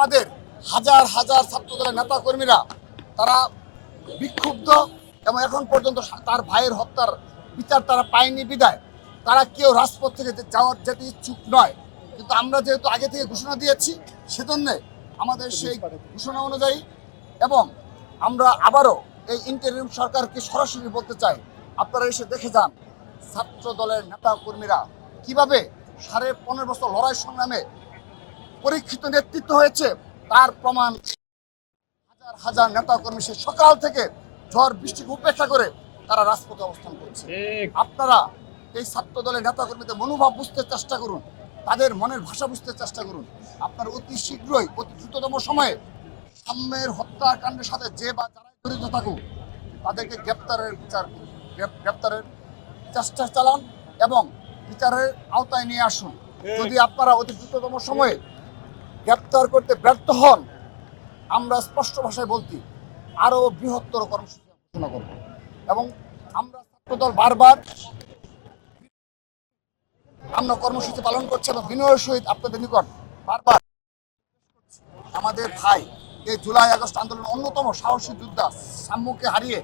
আমাদের হাজার হাজার ছাত্রদলের নেতা কর্মীরা তারা বিক্ষুব্ধ এবং এখন পর্যন্ত তার ভাইয়ের হত্যার বিচার তারা পায়নি বিদায় তারা কেউ রাজপথ থেকে যেতে ইচ্ছুক নয়। কিন্তু আমরা যেহেতু আগে থেকে ঘোষণা দিয়েছি সেজন্য আমাদের সেই ঘোষণা অনুযায়ী এবং আমরা আবারও এই ইন্টারিম সরকারকে সরাসরি বলতে চাই, আপনারা এসে দেখে যান ছাত্র দলের নেতা কর্মীরা কিভাবে 15.5 বছর লড়াই সংগ্রামে পরীক্ষিত নেতৃত্ব হয়েছে তার প্রমাণ। হাজার হাজার নেতা কর্মী সে সকাল থেকে ঝড় বৃষ্টিকে উপেক্ষা করে তারা রাজপথে অবস্থান করছে। আপনারা এই ছাত্র দলের নেতা কর্মীদের মনোভাব বুঝতে চেষ্টা করুন, তাদের মনের ভাষা বুঝতে চেষ্টা করুন। আপনারা অতি শীঘ্রই অতি দ্রুততম সময়ে সাম্যের হত্যাকাণ্ডের সাথে যে বা যারা জড়িত থাকুক তাদেরকে গ্রেপ্তারের চেষ্টা চালান এবং বিচারের আওতায় নিয়ে আসুন। যদি আপনারা অতি দ্রুততম সময়ে গ্রেপ্তার করতে ব্যর্থ হন, আমরা স্পষ্ট ভাষায় বলছি আরো বৃহত্তর কর্মসূচি ঘোষণা করব এবং আমরা ছাত্রদল বারবার আমরা কর্মসূচি পালন করছি এবং বিনয়ের সহিত আপনাদের নিকট বারবার আমাদের ভাই এই জুলাই আগস্ট আন্দোলনের অন্যতম সাহসী যোদ্ধা সাম্যকে হারিয়ে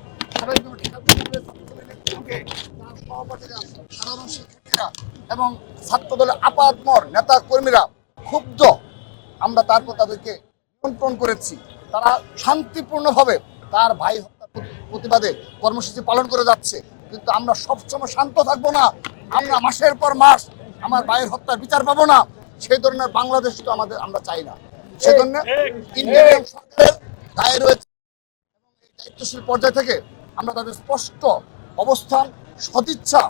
সাধারণ শিক্ষার্থীরা এবং ছাত্রদলের আপাতমর নেতা কর্মীরা ক্ষুব্ধ। আমরা তারপর তাদেরকে নিয়ন্ত্রণ করেছি, তারা শান্তিপূর্ণভাবে তার ভাই হত্যার প্রতিবাদে কর্মসূচি পালন করে যাচ্ছে। কিন্তু আমরা সবসময় শান্ত থাকবো না, আমরা মাসের পর মাস আমার ভাইয়ের হত্যার বিচার পাবো না, সেই ধরনের বাংলাদেশ তো আমরা চাই না। সেজন্য ইন্ডিয়ান সরকারের দায় রয়েছে দায়িত্বশীল পর্যায় থেকে আমরা তাদের স্পষ্ট অবস্থান সদিচ্ছা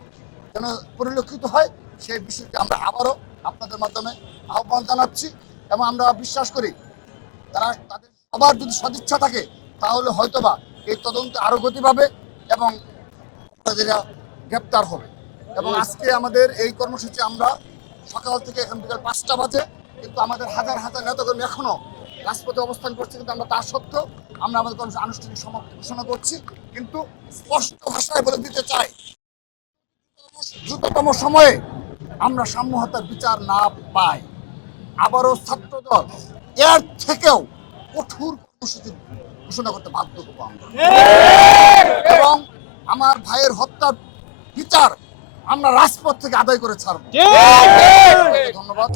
যেন পরিলক্ষিত হয় সেই বিষয়টি আমরা আবারও আপনাদের মাধ্যমে আহ্বান জানাচ্ছি এবং আমরা বিশ্বাস করি তাদের সবার যদি সদিচ্ছা থাকে তাহলে হয়তোবা এই তদন্তে আরো গতি পাবে এবং তাদেরা গ্রেপ্তার হবে। এবং আজকে আমাদের এই কর্মসূচি আমরা সকাল থেকে এখন বিকাল 5টা বাজে, কিন্তু আমাদের হাজার হাজার নেতাকর্মী এখনো রাজপথে অবস্থান করছে। কিন্তু আমরা তা সত্ত্বেও আমরা আমাদের কর্মসূচি আনুষ্ঠানিক সমাপ্তি ঘোষণা করছি। কিন্তু স্পষ্ট ভাষায় বলে দিতে চাই, দ্রুততম সময়ে আমরা সাম্য হত্যার বিচার না পাই আবারও ছাত্রদল এর থেকেও কঠোর কর্মসূচি ঘোষণা করতে বাধ্য হবো আমরা এবং আমার ভাইয়ের হত্যার বিচার আমরা রাজপথ থেকে আদায় করে ছাড়বো। ধন্যবাদ।